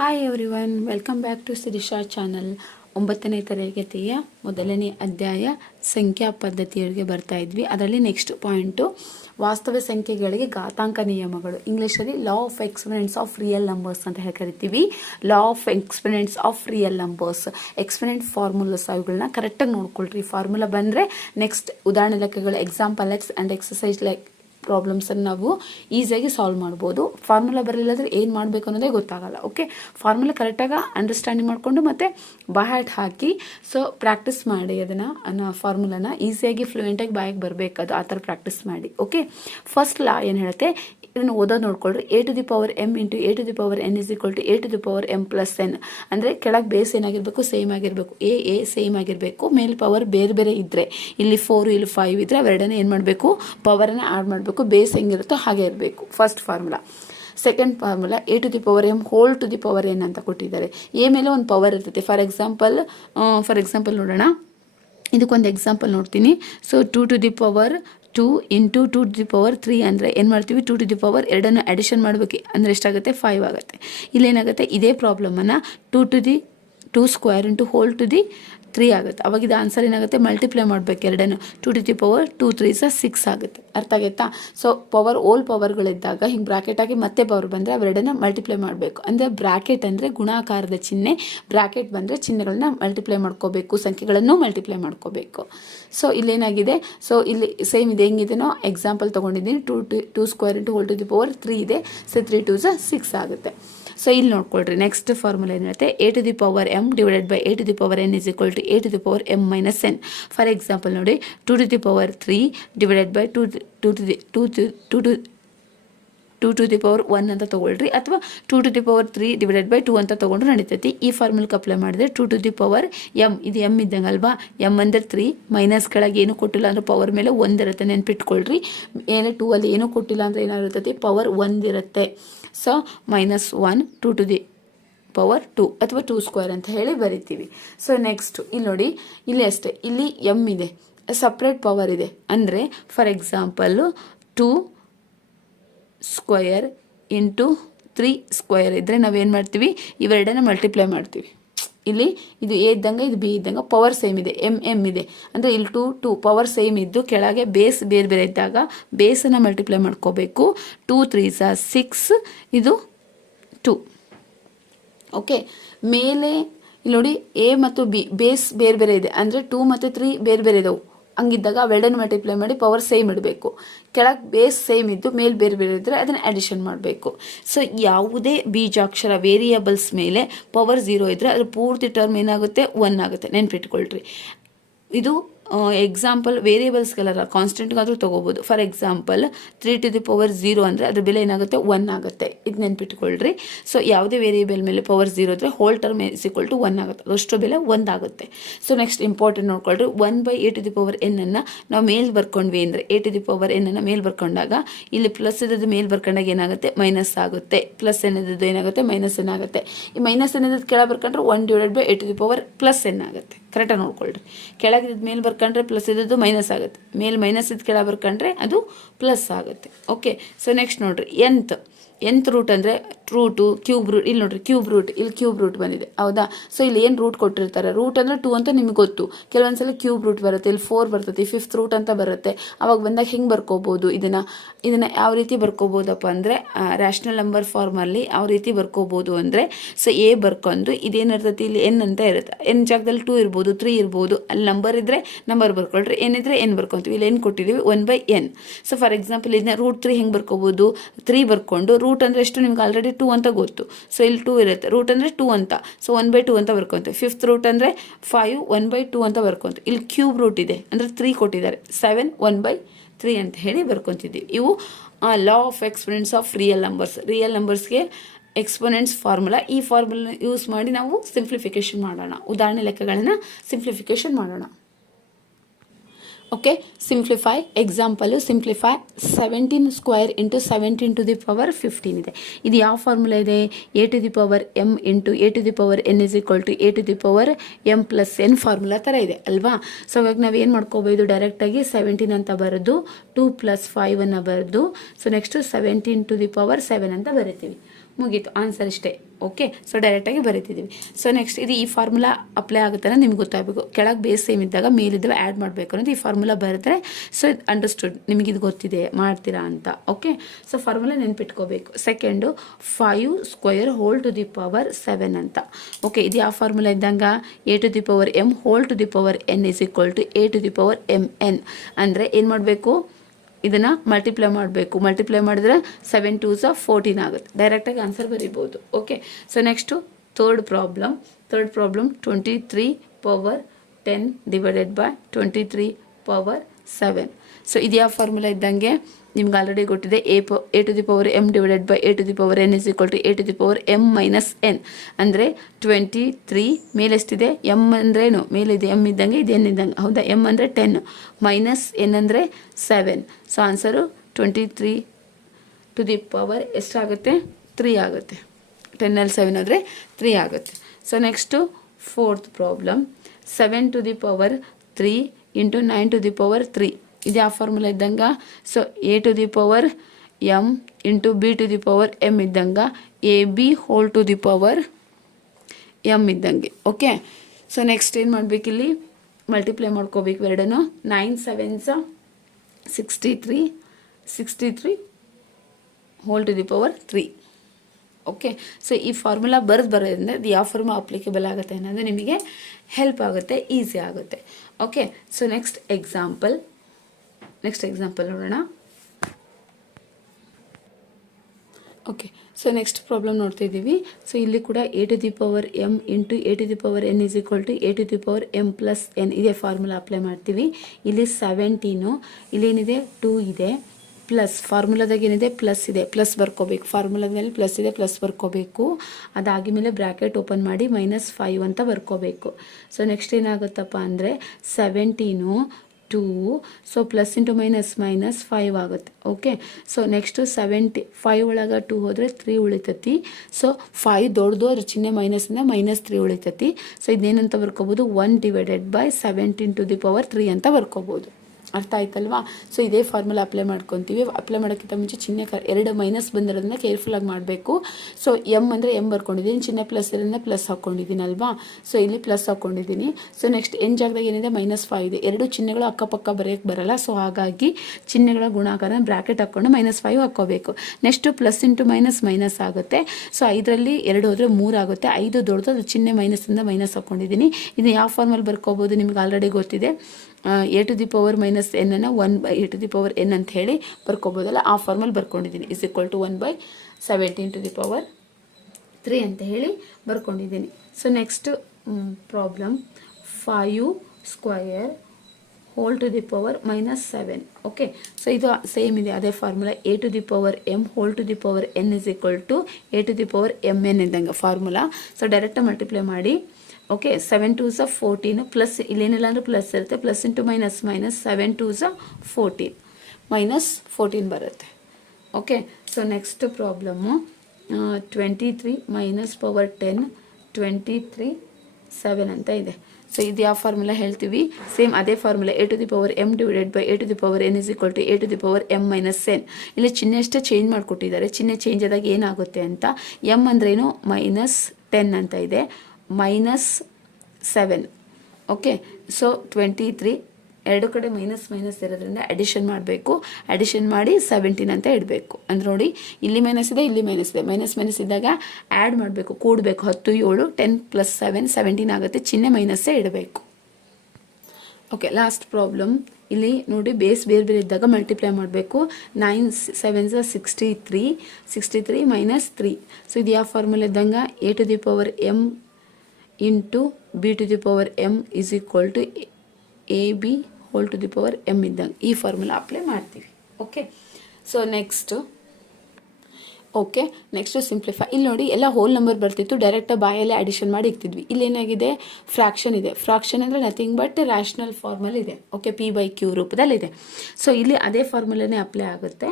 Hi everyone, welcome back to Sirisha channel. 9ನೇ ತರಗತಿಯ ಮೊದಲನೇ ಅಧ್ಯಾಯ ಸಂಖ್ಯಾ ಪದ್ಧತಿಯವರಿಗೆ ಬರ್ತಾ ಇದ್ವಿ. ಅದರಲ್ಲಿ ನೆಕ್ಸ್ಟ್ ಪಾಯಿಂಟು ವಾಸ್ತವ ಸಂಖ್ಯೆಗಳಿಗೆ ಘಾತಾಂಕ ನಿಯಮಗಳು. ಇಂಗ್ಲೀಷಲ್ಲಿ law of exponents of real numbers ಅಂತ ಹೇಳಿ ಕರಿತೀವಿ. Law of exponents of real numbers, exponent formulas ಅವುಗಳನ್ನ ಕರೆಕ್ಟಾಗಿ ನೋಡ್ಕೊಳ್ರಿ. ಫಾರ್ಮುಲಾ ಬಂದರೆ ನೆಕ್ಸ್ಟ್ ಉದಾಹರಣೆ ಲೆಕ್ಕಗಳು, example ex and exercise like ಪ್ರಾಬ್ಲಮ್ಸನ್ನು ನಾವು ಈಸಿಯಾಗಿ ಸಾಲ್ವ್ ಮಾಡ್ಬೋದು. ಫಾರ್ಮುಲಾ ಬರಲಿಲ್ಲದ್ರೆ ಏನು ಮಾಡಬೇಕು ಅನ್ನೋದೇ ಗೊತ್ತಾಗಲ್ಲ. ಓಕೆ, ಫಾರ್ಮುಲಾ ಕರೆಕ್ಟಾಗಿ ಅಂಡರ್ಸ್ಟ್ಯಾಂಡಿಂಗ್ ಮಾಡಿಕೊಂಡು ಮತ್ತು ಬಾಯ್ಹಾಟ್ ಹಾಕಿ ಪ್ರಾಕ್ಟೀಸ್ ಮಾಡಿ ಅದನ್ನು ಫಾರ್ಮುಲಾನ ಈಸಿಯಾಗಿ ಫ್ಲೂಯೆಂಟಾಗಿ ಬಾಯಿಗೆ ಬರಬೇಕು. ಅದು ಆ ಥರ ಪ್ರಾಕ್ಟೀಸ್ ಮಾಡಿ. ಓಕೆ, ಫಸ್ಟ್ ಲಾ ಏನು ಹೇಳುತ್ತೆ ಇದನ್ನು ಓದೋದು ನೋಡ್ಕೊಳ್ರಿ. a to the power m into a to the power n is equal to a to the power m plus n. ಅಂದರೆ ಕೆಳಗೆ ಬೇಸ್ ಏನಾಗಿರಬೇಕು, ಸೇಮ್ ಆಗಿರಬೇಕು. ಎ ಸೇಮ್ ಆಗಿರಬೇಕು. ಮೇಲ್ ಪವರ್ ಬೇರೆ ಬೇರೆ ಇದ್ದರೆ, ಇಲ್ಲಿ 4 ಇಲ್ಲಿ 5 ಇದ್ದರೆ ಅವೆರಡನೇ ಏನು ಮಾಡಬೇಕು, ಪವರನ್ನು ಆ್ಯಡ್ ಮಾಡಬೇಕು. ಬೇಸ್ ಹೆಂಗಿರುತ್ತೋ ಹಾಗೆ ಇರಬೇಕು. First formula. Second formula a to the power m whole to the power n ಅಂತ ಕೊಟ್ಟಿದ್ದಾರೆ. ಎ ಮೇಲೆ ಒಂದು ಪವರ್ ಇರ್ತೈತೆ. ಫಾರ್ ಎಕ್ಸಾಂಪಲ್ ನೋಡೋಣ. ಇದಕ್ಕೊಂದು ಎಕ್ಸಾಂಪಲ್ ನೋಡ್ತೀನಿ. So 2 to the power 2 into 2 to the power 3 ಅಂದರೆ ಏನು ಮಾಡ್ತೀವಿ, 2 to the power ಎರಡನ್ನು ಅಡಿಷನ್ ಮಾಡಬೇಕು. ಅಂದರೆ ಎಷ್ಟಾಗುತ್ತೆ, 5 ಆಗುತ್ತೆ. ಇಲ್ಲೇನಾಗುತ್ತೆ, ಇದೇ ಪ್ರಾಬ್ಲಮನ್ನು 2 to the 2 square into whole to the 3 ಆಗುತ್ತೆ. ಅವಾಗ ಇದು ಆನ್ಸರ್ ಏನಾಗುತ್ತೆ, ಮಲ್ಟಿಪ್ಲೈ ಮಾಡಬೇಕು ಎರಡನ್ನು. 2 to the power 2 3 6 ಆಗುತ್ತೆ. ಅರ್ಥ ಆಗುತ್ತಾ? ಸೊ ಓಲ್ ಪವರ್ಗಳಿದ್ದಾಗ ಹಿಂಗೆ ಬ್ರಾಕೆಟ್ ಆಗಿ ಮತ್ತೆ ಪವರ್ ಬಂದರೆ ಅವೆರಡನ್ನ ಮಲ್ಟಿಪ್ಲೈ ಮಾಡಬೇಕು. ಅಂದರೆ ಬ್ರಾಕೆಟ್ ಅಂದರೆ ಗುಣಾಕಾರದ ಚಿಹ್ನೆ, ಬ್ರಾಕೆಟ್ ಬಂದರೆ ಚಿಹ್ನೆಗಳನ್ನ ಮಲ್ಟಿಪ್ಲೈ ಮಾಡ್ಕೋಬೇಕು, ಸಂಖ್ಯೆಗಳನ್ನು ಮಲ್ಟಿಪ್ಲೈ ಮಾಡ್ಕೋಬೇಕು. ಸೊ ಇಲ್ಲೇನಾಗಿದೆ, ಸೊ ಇಲ್ಲಿ ಸೇಮ್ ಇದೆ, ಹೆಂಗಿದೆನೋ ಎಕ್ಸಾಂಪಲ್ ತೊಗೊಂಡಿದ್ದೀನಿ. 2 square into whole to the power 3 ಇದೆ. ಸೊ 3 2 6 ಆಗುತ್ತೆ. ಸೊ ಇಲ್ಲಿ ನೋಡ್ಕೊಳ್ರಿ, ನೆಕ್ಸ್ಟ್ ಫಾರ್ಮುಲಾ ಏನಿರುತ್ತೆ, a to the power m divided by a to the power n is equal to a to the power m minus n. For example ನೋಡಿ, 2 to the power 3 divided by 2 to the power 1 ಅಂತ ತೊಗೊಳ್ರಿ, ಅಥವಾ 2 to the power 3 divided by 2 ಅಂತ ತೊಗೊಂಡ್ರು ನಡೀತೈತಿ. ಈ ಫಾರ್ಮುಲಾಕ್ಕೆ apply ಮಾಡಿದ್ರೆ 2 to the power m, ಇದು m ಇದ್ದಂಗೆ ಅಲ್ವಾ, m ಅಂದರೆ 3, ಮೈನಸ್ ಕೆಳಗೆ ಏನೂ ಕೊಟ್ಟಿಲ್ಲ ಅಂದರೆ ಪವರ್ ಮೇಲೆ 1 ಇರುತ್ತೆ. ನೆನ್ಪಿಟ್ಕೊಳ್ರಿ, ಮೇಲೆ 2 ಅಲ್ಲಿ ಏನೂ ಕೊಟ್ಟಿಲ್ಲ ಅಂದರೆ ಏನಾಗಿರ್ತೈತಿ, ಪವರ್ 1 ಇರುತ್ತೆ. ಸೊ -1 2 to the power 2 ಅಥವಾ 2 ಸ್ಕ್ವೇರ್ ಅಂತ ಹೇಳಿ ಬರಿತೀವಿ. ಸೊ ನೆಕ್ಸ್ಟು ಇಲ್ಲಿ ನೋಡಿ, ಇಲ್ಲಿ ಅಷ್ಟೇ, ಇಲ್ಲಿ ಎಮ್ ಇದೆ, ಸಪ್ರೇಟ್ ಪವರ್ ಇದೆ. ಅಂದರೆ for example 2 square into 3 square ಇದ್ದರೆ ನಾವೇನು ಮಾಡ್ತೀವಿ, ಇವೆರಡನ್ನ ಮಲ್ಟಿಪ್ಲೈ ಮಾಡ್ತೀವಿ. ಇಲ್ಲಿ ಇದು ಎ ಇದ್ದಂಗೆ ಇದು ಬಿ ಇದ್ದಂಗೆ, ಪವರ್ ಸೇಮ್ ಇದೆ, ಎಮ್ ಇದೆ. ಅಂದರೆ ಇಲ್ಲಿ 2 ಪವರ್ ಸೇಮ್ ಇದ್ದು ಕೆಳಗೆ ಬೇಸ್ ಬೇರೆ ಬೇರೆ ಇದ್ದಾಗ ಬೇಸನ್ನು ಮಲ್ಟಿಪ್ಲೈ ಮಾಡ್ಕೋಬೇಕು. 2 3 6, ಇದು 2. ಓಕೆ, ಮೇಲೆ ಇಲ್ಲಿ ನೋಡಿ, ಎ ಮತ್ತು ಬಿ ಬೇಸ್ ಬೇರೆ ಬೇರೆ ಇದೆ. ಅಂದರೆ 2 ಮತ್ತು 3 ಬೇರೆ ಬೇರೆ ಇದಾವೆ. ಹಂಗಿದ್ದಾಗ ಅವೆರಡನ್ನು ಮಲ್ಟಿಪ್ಲೈ ಮಾಡಿ ಪವರ್ ಸೇಮ್ ಇಡಬೇಕು. ಕೆಳಗೆ ಬೇಸ್ ಸೇಮ್ ಇದ್ದು ಮೇಲೆ ಬೇರೆ ಬೇರೆ ಇದ್ದರೆ ಅದನ್ನು ಅಡಿಷನ್ ಮಾಡಬೇಕು. ಸೊ ಯಾವುದೇ ಬೀಜಾಕ್ಷರ ವೇರಿಯಬಲ್ಸ್ ಮೇಲೆ ಪವರ್ 0 ಇದ್ದರೆ ಅದ್ರ ಪೂರ್ತಿ ಟರ್ಮ್ ಏನಾಗುತ್ತೆ, 1 ಆಗುತ್ತೆ. ನೆನ್ಪಿಟ್ಕೊಳ್ರಿ. ಇದು ಎಕ್ಸಾಂಪಲ್ ವೇರಿಯಬಲ್ಸ್ಗೆಲ್ಲ ಕಾನ್ಸ್ಟೆಂಟ್ಗಾದರೂ ತೊಗೋಬೋದು. For example 3 to the power 0 ಅಂದರೆ ಅದ್ರ ಬೆಲೆ ಏನಾಗುತ್ತೆ, 1 ಆಗುತ್ತೆ. ಇದು ನೆನ್ಪಿಟ್ಕೊಳ್ರಿ. ಸೊ ಯಾವುದೇ ವೇರಿಯಬಲ್ ಮೇಲೆ ಪವರ್ 0 ಇದ್ದರೆ whole term is equal to 1 ಆಗುತ್ತೆ. ಅಷ್ಟು ಬೆಲೆ 1 ಆಗುತ್ತೆ. ಸೊ ನೆಕ್ಸ್ಟ್ ಇಂಪಾರ್ಟೆಂಟ್ ನೋಡ್ಕೊಳ್ರಿ, 1/a to the power n ಅನ್ನು ನಾವು ಮೇಲ್ ಬರ್ಕೊಂಡ್ವಿ ಅಂದರೆ a to the power n ಅನ್ನು ಮೇಲ್ ಬರ್ಕೊಂಡಾಗ ಇಲ್ಲಿ ಪ್ಲಸ್ ಇದ್ದದ್ದು ಮೇಲ್ ಬರ್ಕೊಂಡಾಗ ಏನಾಗುತ್ತೆ, ಮೈನಸ್ ಆಗುತ್ತೆ. ಪ್ಲಸ್ n ಇದ್ದದ್ದು ಏನಾಗುತ್ತೆ, ಮೈನಸ್ n ಆಗುತ್ತೆ. ಈ ಮೈನಸ್ n ಇದ್ದದ್ದು ಕೆಳಗೆ ಬರ್ಕೊಂಡ್ರೆ 1/a to the power plus n ಆಗುತ್ತೆ. ಕರೆಕ್ಟಾಗಿ ನೋಡ್ಕೊಳ್ರಿ. ಕೆಳಗಿದ್ದು ಮೇಲೆ ಬರ್ಕೊಂಡ್ರೆ ಪ್ಲಸ್ ಇದ್ದದ್ದು ಮೈನಸ್ ಆಗುತ್ತೆ, ಮೇಲೆ ಮೈನಸ್ ಇದ್ದು ಕೆಳಗೆ ಬರ್ಕೊಂಡ್ರೆ ಅದು ಪ್ಲಸ್ ಆಗುತ್ತೆ. ಓಕೆ, ಸೊ ನೆಕ್ಸ್ಟ್ ನೋಡ್ರಿ, nth ರೂಟ್ ಅಂದರೆ ರೂಟು ಕ್ಯೂಬ್ ರೂಟ್. ಇಲ್ಲಿ ನೋಡ್ರಿ, ಕ್ಯೂಬ್ ರೂಟ್, ಇಲ್ಲಿ ಕ್ಯೂಬ್ ರೂಟ್ ಬಂದಿದೆ, ಹೌದಾ? ಸೊ ಇಲ್ಲಿ ಏನು ರೂಟ್ ಕೊಟ್ಟಿರ್ತಾರೆ, ರೂಟ್ ಅಂದರೆ 2 ಅಂತ ನಿಮ್ಗೆ ಗೊತ್ತು. ಕೆಲವೊಂದ್ಸಲ ಕ್ಯೂಬ್ ರೂಟ್ ಬರುತ್ತೆ, ಇಲ್ಲಿ 4 ಬರ್ತೈತಿ, 5th ರೂಟ್ ಅಂತ ಬರುತ್ತೆ. ಅವಾಗ ಬಂದಾಗ ಹೆಂಗೆ ಬರ್ಕೋಬೋದು, ಇದನ್ನು ಯಾವ ರೀತಿ ಬರ್ಕೋಬೋದಪ್ಪ ಅಂದರೆ ರ್ಯಾಷನಲ್ ನಂಬರ್ ಫಾರ್ಮಲ್ಲಿ ಯಾವ ರೀತಿ ಬರ್ಕೋಬೋದು ಅಂದರೆ, ಸೊ ಎ ಬರ್ಕೊಂಡು ಇದೇನಿರ್ತೈತಿ, ಇಲ್ಲಿ ಎನ್ ಅಂತ ಇರುತ್ತೆ. ಎನ್ ಜಾಗದಲ್ಲಿ 2 ಇರ್ಬೋದು, 3 ಇರ್ಬೋದು. ಅಲ್ಲಿ ನಂಬರ್ ಇದ್ದರೆ ನಂಬರ್ ಬರ್ಕೊಳ್ರಿ, ಎನ್ ಇದ್ದರೆ ಎನ್ ಬರ್ಕೊತೀವಿ. ಇಲ್ಲಿ ಏನು ಕೊಟ್ಟಿದ್ದೀವಿ, 1/n. ಸೊ ಫಾರ್ ಎಕ್ಸಾಂಪಲ್ ಇದನ್ನ ರೂಟ್ 3 ಹೆಂಗೆ ಬರ್ಕೋಬೋದು, 3 ಬರ್ಕೊಂಡು ರೂಟ್ ಅಂದರೆ ಎಷ್ಟು ನಿಮ್ಗೆ ಆಲ್ರೆಡಿ 2 ಅಂತ ಗೊತ್ತು. ಸೊ ಇಲ್ಲಿ 2 ಇರುತ್ತೆ, ರೂಟ್ ಅಂದರೆ 2 ಅಂತ. ಸೊ 1/2 ಅಂತ ಬರ್ಕೊತೀವಿ. 5th ರೂಟ್ ಅಂದರೆ 5 1/2 ಅಂತ ಬರ್ಕೊತೀವಿ. ಇಲ್ಲಿ ಕ್ಯೂಬ್ ರೂಟ್ ಇದೆ ಅಂದರೆ 3 ಕೊಟ್ಟಿದ್ದಾರೆ, 7 1/3 ಅಂತ ಹೇಳಿ ಬರ್ಕೊತಿದ್ದೀವಿ. ಇವು law of exponents of real ನಂಬರ್ಸ್ಗೆ ಎಕ್ಸ್ಪೊನೆಂಟ್ಸ್ ಫಾರ್ಮುಲಾ. ಈ ಫಾರ್ಮುಲಾ ಯೂಸ್ ಮಾಡಿ ನಾವು ಸಿಂಪ್ಲಿಫಿಕೇಶನ್ ಮಾಡೋಣ, ಉದಾಹರಣೆ ಲೆಕ್ಕಗಳನ್ನು ಸಿಂಪ್ಲಿಫಿಕೇಶನ್ ಮಾಡೋಣ. Okay, simplify. Example, simplify 17 square into 17 to the power 15 ಇದೆ. ಇದು ಯಾವ ಫಾರ್ಮುಲಾ ಇದೆ, a to the power m into a to the power n is equal to a to the power m plus n formula ಥರ ಇದೆ ಅಲ್ವಾ? So ಇವಾಗ ನಾವೇನು ಮಾಡ್ಕೋಬೋದು, ಡೈರೆಕ್ಟಾಗಿ 17 ಅಂತ ಬರೆದು 2 + 5 ಬರೆದು, so next 17 to the power 7 ಅಂತ ಬರಿತೀವಿ. ಮುಗೀತು, ಆನ್ಸರ್ ಇಷ್ಟೇ. ಓಕೆ, ಸೊ ಡೈರೆಕ್ಟಾಗಿ ಬರೀತಿದ್ದೀವಿ. ಸೊ ನೆಕ್ಸ್ಟ್ ಇದು ಈ ಫಾರ್ಮುಲಾ ಅಪ್ಲೈ ಆಗುತ್ತೆ ಅನ್ನೋದು ನಿಮ್ಗೆ ಗೊತ್ತಾಗಬೇಕು. ಕೆಳಗೆ ಬೇಸ್ ಸೇಮ್ ಇದ್ದಾಗ ಮೇಲಿದ್ದಾವೆ ಆ್ಯಡ್ ಮಾಡಬೇಕು ಅನ್ನೋದು ಈ ಫಾರ್ಮುಲಾ ಬರೆದ್ರೆ ಸೊ ಇದು ಅಂಡರ್ಸ್ಟುಡ್, ನಿಮಗಿದು ಗೊತ್ತಿದೆ ಮಾಡ್ತೀರಾ ಅಂತ. ಓಕೆ, ಸೊ ಫಾರ್ಮುಲಾ ನೆನ್ಪಿಟ್ಕೋಬೇಕು. Second 5 square whole to the power 7 ಅಂತ. ಓಕೆ, ಇದು ಯಾವ ಫಾರ್ಮುಲಾ ಇದ್ದಂಗ a to the power m whole to the power n is equal to a to the power mn. ಅಂದರೆ ಏನು ಮಾಡಬೇಕು, ಇದನ್ನು ಮಲ್ಟಿಪ್ಲೈ ಮಾಡಬೇಕು. ಮಲ್ಟಿಪ್ಲೈ ಮಾಡಿದ್ರೆ 7 2s 14 ಆಗುತ್ತೆ. ಡೈರೆಕ್ಟಾಗಿ ಆನ್ಸರ್ ಬರೀಬೋದು. Okay, so next third problem 23 power 10 divided by 23 power 7. So ಇದು ಯಾವ ಫಾರ್ಮುಲಾ ಇದ್ದಂಗೆ ನಿಮ್ಗೆ ಆಲ್ರೆಡಿ ಗೊತ್ತಿದೆ. a to the power m divided by a to the power n is equal to a to the power m minus n. ಅಂದರೆ 23 ಮೇಲೆ ಎಷ್ಟಿದೆ, m ಅಂದ್ರೇನು ಮೇಲಿದೆ, m ಇದ್ದಂಗೆ ಇದು n ಇದ್ದಂಗೆ. ಹೌದಾ, m ಅಂದರೆ 10 ಮೈನಸ್ n ಅಂದರೆ 7. So answer 23 to the power ಎಷ್ಟಾಗುತ್ತೆ, 3 ಆಗುತ್ತೆ. 10 7 ಆದರೆ 3 ಆಗುತ್ತೆ. So next fourth problem 7 to the power 3 into 9 to the power 3. ಇದು ಯಾವ ಫಾರ್ಮುಲಾ ಇದ್ದಂಗೆ, so a to the power m into b to the power m ಇದ್ದಂಗೆ A B whole to the power m ಇದ್ದಂಗೆ. Okay, so next ಏನು ಮಾಡಬೇಕಿಲ್ಲಿ, multiply ಮಾಡ್ಕೋಬೇಕು ಎರಡನ್ನು. 9 7s 63 hole to the power 3. Okay, so ಈ formula ಬರೋದ್ರಿಂದ ಇದು ಯಾವ ಫಾರ್ಮುಲಾ ಅಪ್ಲಿಕೇಬಲ್ ಆಗುತ್ತೆ ಅನ್ನೋದು ನಿಮಗೆ ಹೆಲ್ಪ್ ಆಗುತ್ತೆ, ಈಸಿ ಆಗುತ್ತೆ. ಓಕೆ, ಸೊ ನೆಕ್ಸ್ಟ್ ಎಕ್ಸಾಂಪಲ್ ನೋಡೋಣ. ಓಕೆ, ಸೊ ನೆಕ್ಸ್ಟ್ ಪ್ರಾಬ್ಲಮ್ ನೋಡ್ತಾ ಇದ್ದೀವಿ. ಸೊ ಇಲ್ಲಿ ಕೂಡ a to the power m into a to the power n is equal to a to the power m plus n. ಇದೇ formula apply ಮಾಡ್ತೀವಿ. ಇಲ್ಲಿ 17, ಇಲ್ಲೇನಿದೆ 2 ಇದೆ, plus ಫಾರ್ಮುಲಾದಾಗ ಏನಿದೆ ಪ್ಲಸ್ ಇದೆ, ಪ್ಲಸ್ ಬರ್ಕೋಬೇಕು. ಫಾರ್ಮುಲಾದ ಮೇಲೆ ಪ್ಲಸ್ ಇದೆ, ಪ್ಲಸ್ ಬರ್ಕೋಬೇಕು. ಅದಾಗಿದ್ಮೇಲೆ ಬ್ರ್ಯಾಕೆಟ್ ಓಪನ್ ಮಾಡಿ -5 ಅಂತ ಬರ್ಕೋಬೇಕು. ಸೊ ನೆಕ್ಸ್ಟ್ ಏನಾಗುತ್ತಪ್ಪ ಅಂದರೆ 17 2, ಸೊ ಪ್ಲಸ್ ಇಂಟು ಮೈನಸ್ -5 ಆಗುತ್ತೆ. ಓಕೆ, ಸೊ ನೆಕ್ಸ್ಟು 5 ಒಳಗೆ 2 ಹೋದರೆ 3 ಉಳಿತತಿ. ಸೊ 5 ದೊಡ್ಡದು, ಅದ್ರ ಚಿಹ್ನೆ ಮೈನಸ್ಸಿಂದ -3 ಉಳಿತತಿ. ಸೊ ಇದೇನಂತ ಬರ್ಕೋಬೋದು, 1 divided by 17 to the power 3 ಅಂತ ಬರ್ಕೋಬೋದು. ಅರ್ಥ ಆಯ್ತಲ್ವಾ? ಸೊ ಇದೇ ಫಾರ್ಮುಲಾ ಅಪ್ಲೈ ಮಾಡ್ಕೊತೀವಿ. ಅಪ್ಲೈ ಮಾಡೋಕ್ಕಿಂತ ಮುಂಚೆ ಚಿಹ್ನೆ ಎರಡು ಮೈನಸ್ ಬಂದಿರೋದನ್ನ ಕೇರ್ಫುಲ್ಲಾಗಿ ಮಾಡಬೇಕು. ಸೊ ಎಮ್ ಅಂದರೆ ಎಮ್ ಬರ್ಕೊಂಡಿದ್ದೀನಿ, ಚಿಹ್ನೆ ಪ್ಲಸ್ ಇರೋದನ್ನ ಪ್ಲಸ್ ಹಾಕ್ಕೊಂಡಿದ್ದೀನಿ ಅಲ್ವಾ. ಸೊ ಇಲ್ಲಿ ಪ್ಲಸ್ ಹಾಕ್ಕೊಂಡಿದ್ದೀನಿ. ಸೊ ನೆಕ್ಸ್ಟ್ ಎನ್ ಜಾಗದಾಗ ಏನಿದೆ -5 ಇದೆ. ಎರಡು ಚಿಹ್ನೆಗಳು ಅಕ್ಕಪಕ್ಕ ಬರೆಯೋಕ್ಕೆ ಬರಲ್ಲ. ಸೊ ಹಾಗಾಗಿ ಚಿಹ್ನೆಗಳ ಗುಣಾಕಾರ ಬ್ರ್ಯಾಕೆಟ್ ಹಾಕ್ಕೊಂಡು -5 ಹಾಕ್ಕೋಬೇಕು. ನೆಕ್ಸ್ಟು ಪ್ಲಸ್ ಇಂಟು ಮೈನಸ್ ಆಗುತ್ತೆ. ಸೊ 5ರಲ್ಲಿ 2 ಹೋದರೆ 3 ಆಗುತ್ತೆ. 5 ದೊಡ್ಡದು, ಅದು ಚಿಹ್ನೆ ಮೈನಸ್ಸಿಂದ ಮೈನಸ್ ಹಾಕ್ಕೊಂಡಿದ್ದೀನಿ. ಇದು ಯಾವ ಫಾರ್ಮಲ್ಲಿ ಬರ್ಕೋಬೋದು ನಿಮ್ಗೆ ಆಲ್ರೆಡಿ ಗೊತ್ತಿದೆ. a to the power -n ಅನ್ನು 1/a to the power n ಅಂತ ಹೇಳಿ ಬರ್ಕೋಬೋದಲ್ಲ, ಆ ಫಾರ್ಮಲ್ಲಿ ಬರ್ಕೊಂಡಿದ್ದೀನಿ. Is equal to 1/17 to the power 3 ಅಂತ ಹೇಳಿ ಬರ್ಕೊಂಡಿದ್ದೀನಿ. So next problem 5 square whole to the power -7. Okay, so ಇದು ಸೇಮ್ ಇದೆ, ಅದೇ formula. a to the power m whole to the power n is equal to a to the power mn ಇದ್ದಂಗೆ formula. So ಡೈರೆಕ್ಟಾಗಿ multiply ಮಾಡಿ. Okay, 7 2s 14 plus ಇಲ್ಲೇನಿಲ್ಲ ಅಂದರೆ plus ಇರುತ್ತೆ. Plus into minus 7 2s 14 -14 ಬರುತ್ತೆ. Okay, so next problem 23 minus power 10 23 7 ಅಂತ ಇದೆ. So ಇದು ಯಾವ ಫಾರ್ಮುಲಾ ಹೇಳ್ತೀವಿ, ಸೇಮ್ ಅದೇ formula. a to the power m divided by a to the power n is equal to a to the power m minus n. ಇಲ್ಲಿ ಚಿಹ್ನೆ ಅಷ್ಟೇ change ಮಾಡಿಕೊಟ್ಟಿದ್ದಾರೆ. ಚಿಹ್ನೆ ಚೇಂಜ್ ಆದಾಗ ಏನಾಗುತ್ತೆ ಅಂತ. m ಅಂದ್ರೇನು -10 ಅಂತ ಇದೆ, -7. ಓಕೆ, ಸೊ 23 ಎರಡು ಕಡೆ ಮೈನಸ್ ಇರೋದ್ರಿಂದ ಅಡಿಷನ್ ಮಾಡಬೇಕು. ಅಡಿಷನ್ ಮಾಡಿ 17 ಅಂತ ಇಡಬೇಕು. ಅಂದ್ರೆ ನೋಡಿ, ಇಲ್ಲಿ ಮೈನಸ್ ಇದೆ, ಇಲ್ಲಿ ಮೈನಸ್ ಇದೆ. ಮೈನಸ್ ಇದ್ದಾಗ ಆ್ಯಡ್ ಮಾಡಬೇಕು, ಕೂಡಬೇಕು. 10 7 10 + 7 17 ಆಗುತ್ತೆ. ಚಿಹ್ನೆ ಮೈನಸ್ಸೇ ಇಡಬೇಕು. Okay, last problem. ಇಲ್ಲಿ ನೋಡಿ, ಬೇಸ್ ಬೇರೆ ಬೇರೆ ಇದ್ದಾಗ ಮಲ್ಟಿಪ್ಲೈ ಮಾಡಬೇಕು. 9 7s 63 63 -3. ಸೊ ಇದು ಯಾವ ಫಾರ್ಮುಲಾ ಇದ್ದಂಗೆ, a to the power m into b to the power m is equal to A B whole to the power m ಇದ್ದಂಗೆ ಈ ಫಾರ್ಮುಲಾ ಅಪ್ಲೈ ಮಾಡ್ತೀವಿ. Okay, so next simplify. ಇಲ್ಲಿ ನೋಡಿ, ಎಲ್ಲ ಹೋಲ್ ನಂಬರ್ ಬರ್ತಿತ್ತು, ಡೈರೆಕ್ಟಾಗಿ ಬಾಯಲ್ಲೇ ಅಡಿಷನ್ ಮಾಡಿ ಇಕ್ತಿದ್ವಿ. ಇಲ್ಲೇನಾಗಿದೆ, ಫ್ರಾಕ್ಷನ್ ಇದೆ. ಫ್ರಾಕ್ಷನ್ ಅಂದರೆ ನಥಿಂಗ್ ಬಟ್ ರ್ಯಾಷನಲ್ ಫಾರ್ಮಲ್ ಇದೆ. ಓಕೆ, p/q ರೂಪದಲ್ಲಿದೆ. ಸೊ ಇಲ್ಲಿ ಅದೇ ಫಾರ್ಮುಲಾನೇ ಅಪ್ಲೈ ಆಗುತ್ತೆ.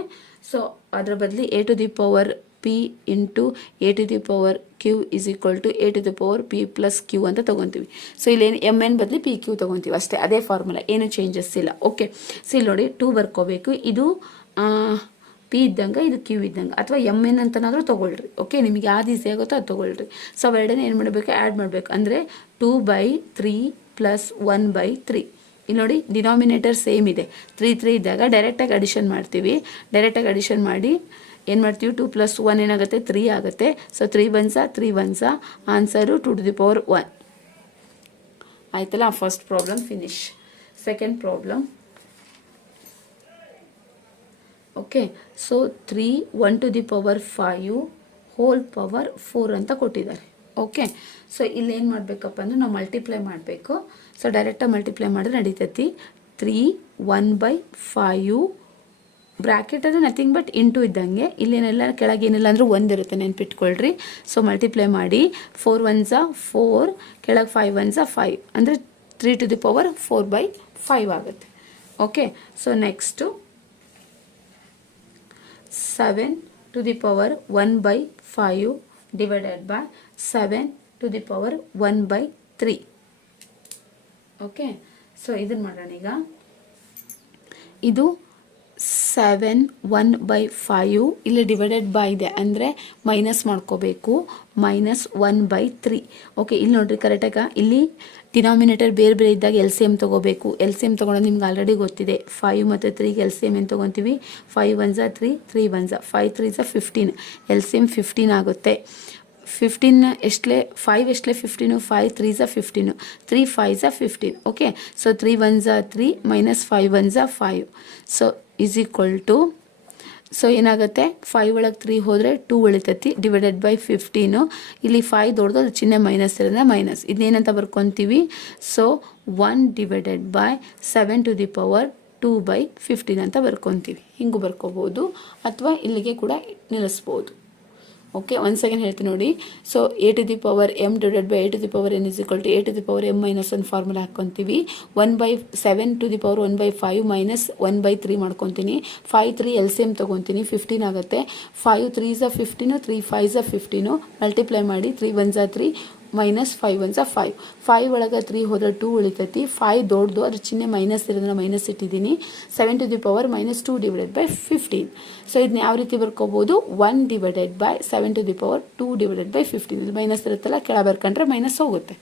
ಸೊ ಅದರ ಬದಲಿ a to the power p into a to the power q is equal to a to the power p + q ಅಂತ ತೊಗೊತೀವಿ. ಸೊ ಇಲ್ಲೇನು mn ಬದಲಿ p q ತೊಗೊತೀವಿ ಅಷ್ಟೇ, ಅದೇ ಫಾರ್ಮುಲಾ, ಏನು ಚೇಂಜಸ್ ಇಲ್ಲ. ಓಕೆ, ಸೊ ಇಲ್ಲಿ ನೋಡಿ 2 ಬರ್ಕೋಬೇಕು. ಇದು ಪಿ ಇದ್ದಂಗೆ ಇದು ಕ್ಯೂ ಇದ್ದಂಗೆ, ಅಥವಾ ಎಮ್ ಎನ್ ಅಂತನಾದರೂ ತೊಗೊಳ್ರಿ. ಓಕೆ, ನಿಮಗೆ ಯಾವ್ದು ಈಸಿ ಆಗುತ್ತೋ ಅದು ತೊಗೊಳ್ರಿ. ಸೊ ಅವೆರಡನೇ ಏನು ಮಾಡಬೇಕು, ಆ್ಯಡ್ ಮಾಡಬೇಕು. ಅಂದರೆ 2/3 + 1/3. ಇಲ್ಲಿ ನೋಡಿ, ಡಿನಾಮಿನೇಟರ್ ಸೇಮ್ ಇದೆ, 3 ಇದ್ದಾಗ ಡೈರೆಕ್ಟಾಗಿ ಅಡಿಷನ್ ಮಾಡ್ತೀವಿ. ಡೈರೆಕ್ಟಾಗಿ ಅಡಿಷನ್ ಮಾಡಿ ಏನು ಮಾಡ್ತೀವಿ, 2 + 1 ಏನಾಗುತ್ತೆ, 3 ಆಗುತ್ತೆ. ಸೊ 3 1s ಆನ್ಸರು 2⁴ ಆಯ್ತಲ್ಲ. First problem finish. Second problem. Okay, so 3 1⁵ whole power 4 ಅಂತ ಕೊಟ್ಟಿದ್ದಾರೆ. ಓಕೆ, ಸೊ ಇಲ್ಲಿ ಏನು ಮಾಡಬೇಕಪ್ಪ ಅಂದರೆ ನಾವು ಮಲ್ಟಿಪ್ಲೈ ಮಾಡಬೇಕು. ಸೊ ಡೈರೆಕ್ಟಾಗಿ ಮಲ್ಟಿಪ್ಲೈ ಮಾಡಿದ್ರೆ ನಡೀತೈತಿ. 3 1/5 ಬ್ರ್ಯಾಕೆಟ್ ಅದು ನಥಿಂಗ್ ಬಟ್ ಇಂಟು ಇದ್ದಂಗೆ. ಇಲ್ಲೇನೆಲ್ಲ ಕೆಳಗೆ ಏನಿಲ್ಲ ಅಂದರೂ 1 ಇರುತ್ತೆ, ನೆನ್ಪಿಟ್ಕೊಳ್ರಿ. ಸೊ ಮಲ್ಟಿಪ್ಲೈ ಮಾಡಿ, 4 1s 4, ಕೆಳಗೆ 5 1s 5, ಅಂದರೆ 3⁴/5 ಆಗುತ್ತೆ. Okay, so next 7⁴1/5 divided by 7⁴1/3. Okay, so ಇದನ್ನು ಮಾಡೋಣ ಈಗ. ಇದು 7 1/5 ಇಲ್ಲಿ ಡಿವೈಡೆಡ್ ಬೈ ಇದೆ, ಅಂದರೆ ಮೈನಸ್ ಮಾಡ್ಕೋಬೇಕು. -1/3. ಓಕೆ, ಇಲ್ಲಿ ನೋಡ್ರಿ ಕರೆಕ್ಟಾಗ ಇಲ್ಲಿ ಡಿನಾಮಿನೇಟರ್ ಬೇರೆ ಬೇರೆ ಇದ್ದಾಗ ಎಲ್ ಸಿ ಎಮ್ ತೊಗೋಬೇಕು. ಎಲ್ ಸಿ ಎಮ್ ತೊಗೊಳೋದು ನಿಮ್ಗೆ ಆಲ್ರೆಡಿ ಗೊತ್ತಿದೆ. 5 ಮತ್ತು 3ಗೆ ಎಲ್ ಸಿ ಎಮ್ ಏನು ತೊಗೊತೀವಿ, 5 1s 3, 3 1s 5 3s 15. L C M 15 ಆಗುತ್ತೆ. 15 ಎಷ್ಟಲೇ 5 ಎಷ್ಟಲೇ 15, 5 3s 15, 3 5s 15. Okay, so 3 1s 3 -5 1s 5. So is equal to, so ಏನಾಗುತ್ತೆ, 5 ಒಳಗೆ 3 ಹೋದರೆ 2 ಉಳಿತೈತಿ, ಡಿವೈಡೆಡ್ ಬೈ 15. ಇಲ್ಲಿ 5 ದೊಡ್ಡದು, ಅದು ಚಿಹ್ನೆ ಮೈನಸ್ ಇರೋದ್ರೆ ಮೈನಸ್. ಇದನ್ನೇನಂತ ಬರ್ಕೊತೀವಿ, ಸೊ 1 ಡಿವೈಡೆಡ್ ಬೈ 7⁴2/15 ಅಂತ ಬರ್ಕೊತೀವಿ. ಹಿಂಗೂ ಬರ್ಕೋಬೋದು, ಅಥವಾ ಇಲ್ಲಿಗೆ ಕೂಡ ನಿಲ್ಲಿಸ್ಬೋದು. ಓಕೆ, ಒಂದು ಸೆಕೆಂಡ್ ಹೇಳ್ತೀನಿ ನೋಡಿ. So a⁴m / a⁴n = a⁴m-1 formula ಹಾಕ್ಕೊತೀವಿ. 1/7⁴1/5 -1/3 ಮಾಡ್ಕೊತೀನಿ. 5 3 ಎಲ್ ಸಿ ಎಮ್ ತೊಗೊತೀನಿ, 15 ಆಗುತ್ತೆ. 5 3s 15, 3 5s 15. ಮಲ್ಟಿಪ್ಲೈ ಮಾಡಿ, 3 1s 3 -5 1s 5. 5 ಒಳಗೆ 3 ಹೋದರೆ 2 ಉಳಿತೈತಿ. 5 ದೊಡ್ಡದು, ಅದ್ರ ಚಿಹ್ನೆ ಮೈನಸ್ ಇರೋದನ್ನ ಮೈನಸ್ ಇಟ್ಟಿದ್ದೀನಿ. 7⁴ -2 / 15. ಸೊ ಇದನ್ನ ಯಾವ ರೀತಿ ಬರ್ಕೋಬೋದು, 1 ಡಿವೈಡೆಡ್ ಬೈ 7⁴2 / 15. ಇದು ಮೈನಸ್ ಇರುತ್ತಲ್ಲ, ಕೆಳ ಬರ್ಕೊಂಡ್ರೆ ಮೈನಸ್ ಹೋಗುತ್ತೆ.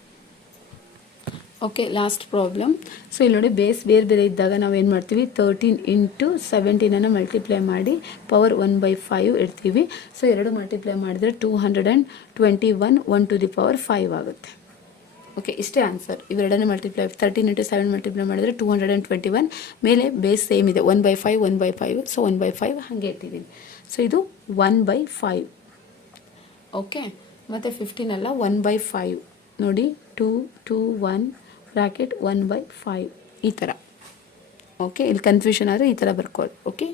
Okay, last problem. ಸೊ ಇಲ್ಲಿ ನೋಡಿ, ಬೇಸ್ ಬೇರೆ ಬೇರೆ ಇದ್ದಾಗ ನಾವು ಏನು ಮಾಡ್ತೀವಿ, 13 × 17 ಮಲ್ಟಿಪ್ಲೈ ಮಾಡಿ ಪವರ್ 1/5 ಇಡ್ತೀವಿ. ಸೊ ಎರಡು ಮಲ್ಟಿಪ್ಲೈ ಮಾಡಿದರೆ 221 1⁵5 ಆಗುತ್ತೆ. ಓಕೆ, ಇಷ್ಟೇ ಆನ್ಸರ್. ಇವೆರಡನೇ ಮಲ್ಟಿಪ್ಲೈ 13 × 7 ಮಲ್ಟಿಪ್ಲೈ ಮಾಡಿದರೆ 221. ಮೇಲೆ ಬೇಸ್ ಸೇಮ್ ಇದೆ, 1/5 1/5. ಸೊ 1/5 ಹಾಗೆ ಇಟ್ಟಿದ್ದೀನಿ. ಸೊ ಇದು 1/5. ಓಕೆ, ಮತ್ತು 15 ಅಲ್ಲ, 1/5 ನೋಡಿ, 2 2 1 ಬ್ರ್ಯಾಕೆಟ್ 1/5 ಈ ಥರ. ಓಕೆ, ಇಲ್ಲಿ ಕನ್ಫ್ಯೂಷನ್ ಆದರೆ ಈ ಥರ ಬರ್ಕೊಳ್ಳಿ. ಓಕೆ.